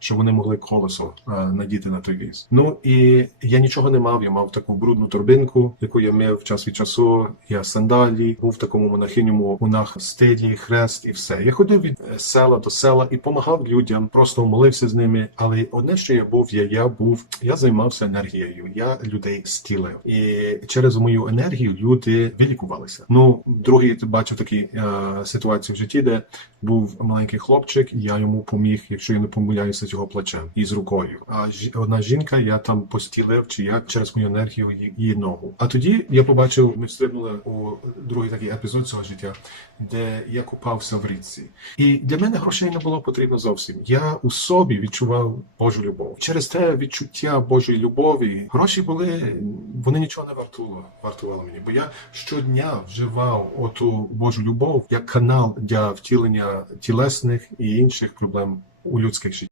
щоб вони могли колесо е, надіти на той віз. Ну і я нічого не мав. Я мав таку брудну торбинку, яку я мив час від часу. Я сандалі, був в такому монахиньому монах стилі, хрест і все. Я ходив від е, села до села і допомагав людям, просто молився з ними. Але одне, що я був, я, я був, я займався енергією. Я людей стілив. І через мою енергію люди вилікувалися. Ну, другий бачив такі е, ситуації в житті, де був маленький хлопчик, і я йому поміг, якщо я не помиляюся, з його плечем і з рукою. А жі- одна жінка, я там постілив, чи як через мою енергію її, її ногу. А тоді я побачив, ми стрибнули у другий такий епізод цього життя, де я купався в річці. І для мене грошей не було потрібно зовсім. Я у собі відчував Божу любов. Через те відчуття Божої любові гроші були, вони нічого не вартували, вартували мені. Бо я щодня вживав оту Божу любов як канал для втілення тілесних і інших проблем у людських життях.